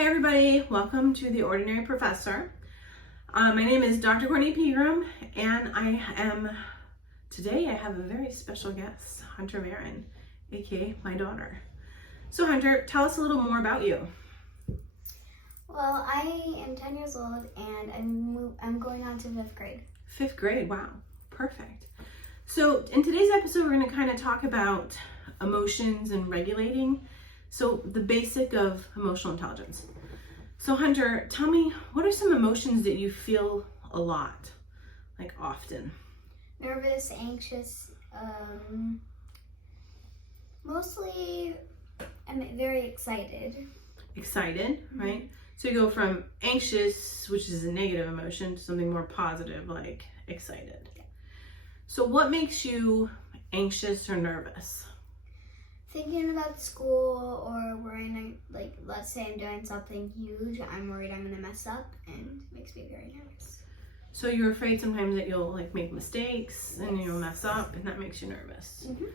Hi everybody, welcome to The Ordinary Professor. My name is Dr. Courtney Pegram, and today I have a very special guest, Hunter Marin, aka my daughter. So Hunter, tell us a little more about you. Well, I am 10 years old and I'm going on to 5th grade. 5th grade, wow, perfect. So in today's episode, we're going to kind of talk about emotions and regulating. So the basic of emotional intelligence. So Hunter, tell me, what are some emotions that you feel a lot, like often? Nervous, anxious, mostly I'm very excited. Excited, right? So you go from anxious, which is a negative emotion, to something more positive, like excited. Yeah. So what makes you anxious or nervous? Thinking about school or worrying, like, let's say I'm doing something huge, I'm worried I'm going to mess up, and it makes me very nervous. So you're afraid sometimes that you'll like make mistakes and you'll mess up, and that makes you nervous. Mm-hmm.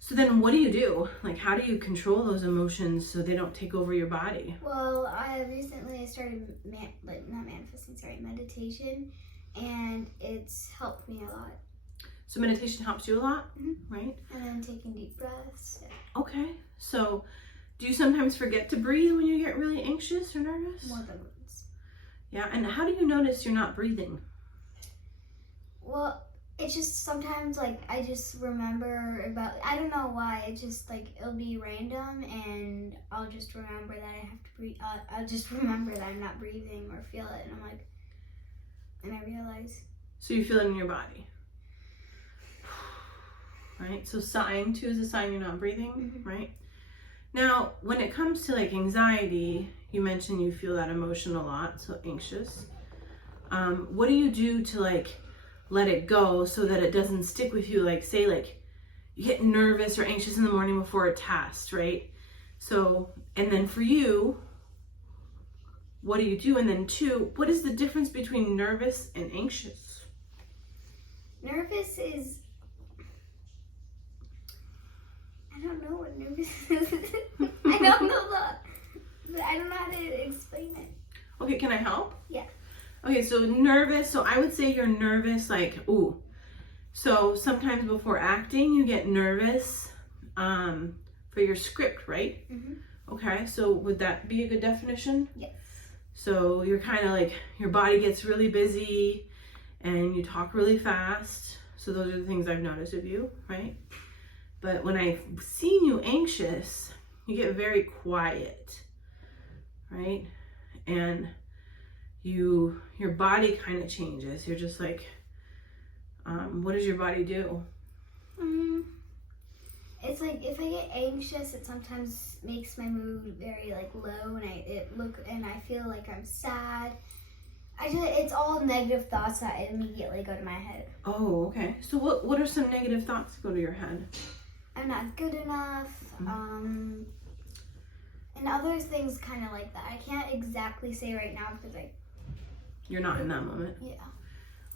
So then what do you do? Like, how do you control those emotions so they don't take over your body? Well, I recently started meditation, and it's helped me a lot. So meditation helps you a lot, right? And then taking deep breaths. Okay. So do you sometimes forget to breathe when you get really anxious or nervous? More than once. Yeah, and how do you notice you're not breathing? Well, it's just sometimes like I just remember about, I don't know why, it's just like it'll be random and I'll just remember that I have to breathe. I'll just remember that I'm not breathing or feel it, and I'm like, and I realize. So you feel it in your body. Right? So sighing too is a sign you're not breathing, right? Now, when it comes to like anxiety, you mentioned you feel that emotion a lot, so anxious. What do you do to like let it go so that it doesn't stick with you? Like say like you get nervous or anxious in the morning before a test, right? So, and then for you, what do you do? And then two, what is the difference between nervous and anxious? Nervous is, I don't know what nervous is. I don't know how to explain it. Okay, can I help? Yeah. Okay, so nervous, so I would say you're nervous, like, ooh. So sometimes before acting, you get nervous for your script, right? Okay, so would that be a good definition? Yes. So you're kind of like, your body gets really busy and you talk really fast. So those are the things I've noticed of you, right? But when I've seen you anxious, you get very quiet, right? And your body kind of changes. You're just like, what does your body do? It's like if I get anxious, it sometimes makes my mood very like low, and I feel like I'm sad. It's all negative thoughts that immediately go to my head. Oh, okay. So what are some negative thoughts that go to your head? I'm not good enough, and other things kind of like that. I can't exactly say right now because you're not in that moment. Yeah.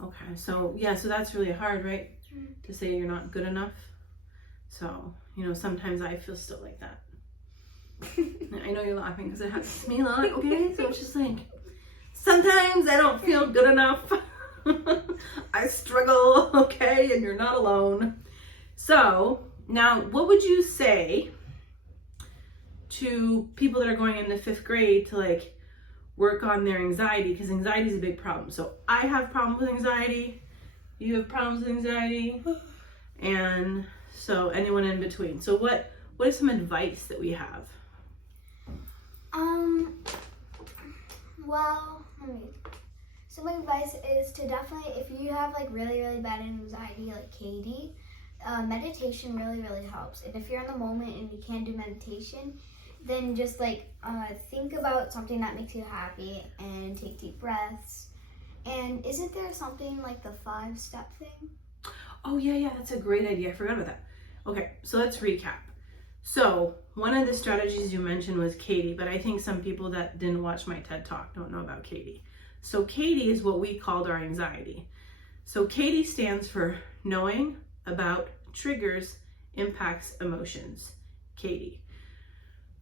Okay, so yeah, so that's really hard, right? To say you're not good enough. So, sometimes I feel still like that. I know you're laughing because it happens to me a lot, okay? So it's just like, sometimes I don't feel good enough. I struggle, okay? And you're not alone. So, now, what would you say to people that are going into 5th grade to like work on their anxiety? Because anxiety is a big problem. So I have problems with anxiety. You have problems with anxiety. And so anyone in between. So what is some advice that we have? Well, so my advice is to definitely, if you have like really, really bad anxiety like Katie, meditation really, really helps. And if you're in the moment and you can't do meditation, then just like think about something that makes you happy and take deep breaths. And isn't there something like the 5-step thing? Oh yeah, that's a great idea. I forgot about that. Okay, so let's recap. So one of the strategies you mentioned was Katie, but I think some people that didn't watch my TED Talk don't know about Katie. So Katie is what we called our anxiety. So Katie stands for knowing about triggers, impacts, emotions. Katie.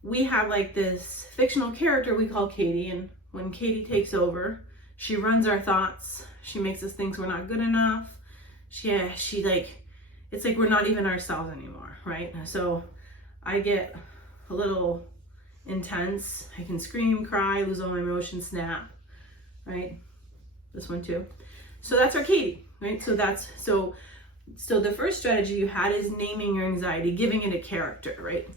we have like this fictional character we call Katie, and when Katie takes over, she runs our thoughts. She makes us think we're not good enough. She like, it's like we're not even ourselves anymore, right? So I get a little intense. I can scream, cry, lose all my emotions, snap, right? This one too. So that's our Katie, right? So that's, so the first strategy you had is naming your anxiety, giving it a character, right?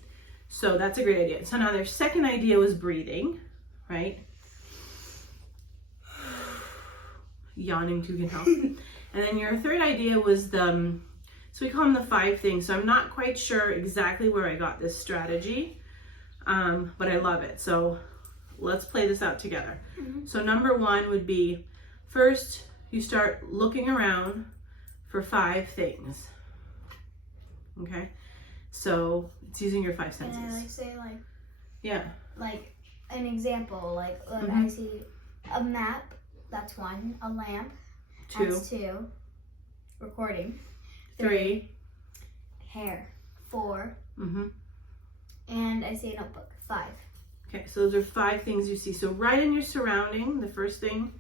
So that's a great idea. So now their second idea was breathing, right? Yawning too can help. And then your third idea was so we call them the 5 things. So I'm not quite sure exactly where I got this strategy, but I love it. So let's play this out together. So number 1 would be, first you start looking around for 5 things. Okay, so it's using your 5 senses. And I like say like, yeah, like an example, like I see a map, that's 1, a lamp, 2, that's 2, recording, 3, hair, 4, mm-hmm. and I see a notebook, 5. Okay, so those are 5 things you see. So right in your surrounding, the first thing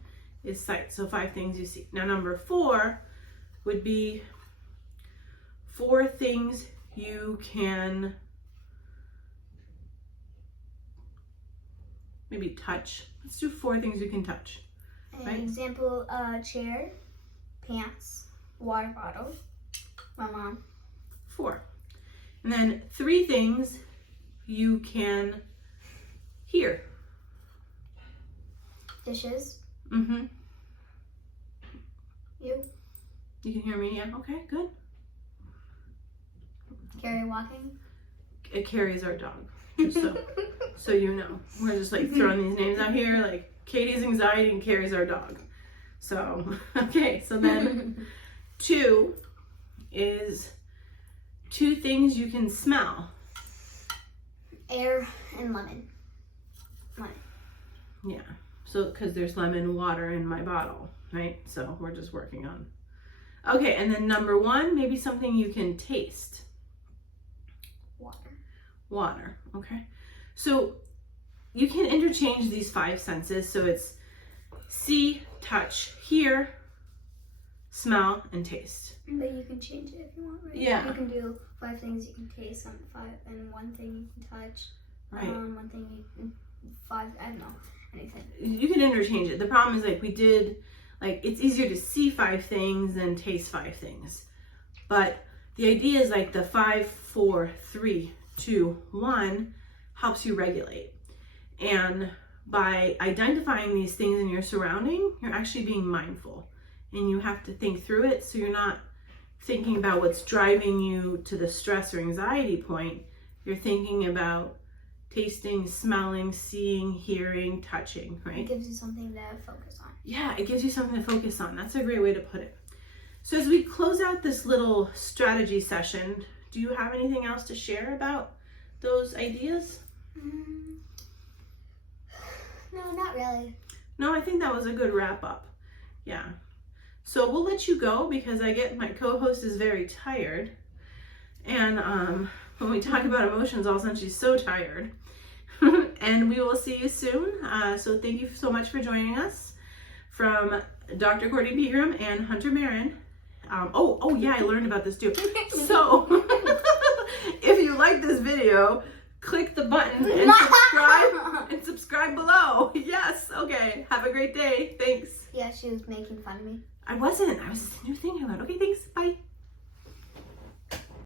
is sight. So 5 things you see. Now number 4 would be 4 things you can maybe touch. Let's do 4 things you can touch. An Right. example, chair, pants, water bottle, my mom. 4. And then 3 things you can hear. Dishes, Mm-hmm. you, You can hear me, yeah? Okay, good. Carrie walking. Carrie is our dog, just so you know. We're just like throwing these names out here, like Katie's anxiety and Carrie's our dog. So, okay, so then 2 is 2 things you can smell. Air and lemon. Yeah, so because there's lemon water in my bottle, right? So we're just working on. Okay, and then number 1, maybe something you can taste. Water, okay. So you can interchange these 5 senses. So it's see, touch, hear, smell, and taste. But you can change it if you want, right? Yeah. You can do 5 things you can taste, and 1 thing you can touch. Right. 1 thing you can 5. I don't know anything. You can interchange it. The problem is like we did, like it's easier to see 5 things than taste 5 things. But the idea is like the 5, 4, 3, 2, 1 helps you regulate. And by identifying these things in your surrounding, you're actually being mindful. And you have to think through it so you're not thinking about what's driving you to the stress or anxiety point. You're thinking about tasting, smelling, seeing, hearing, touching, right? It gives you something to focus on. Yeah, it gives you something to focus on. That's a great way to put it. So as we close out this little strategy session, do you have anything else to share about those ideas? No, not really. No, I think that was a good wrap up. Yeah. So we'll let you go because I get my co-host is very tired. And when we talk about emotions, all of a sudden she's so tired. And we will see you soon. So thank you so much for joining us from Dr. Courtney Pegram and Hunter Marin. Oh yeah, I learned about this too. So if you like this video, click the button and subscribe below. Yes, okay. Have a great day. Thanks. Yeah, she was making fun of me. I wasn't. I was a new thing I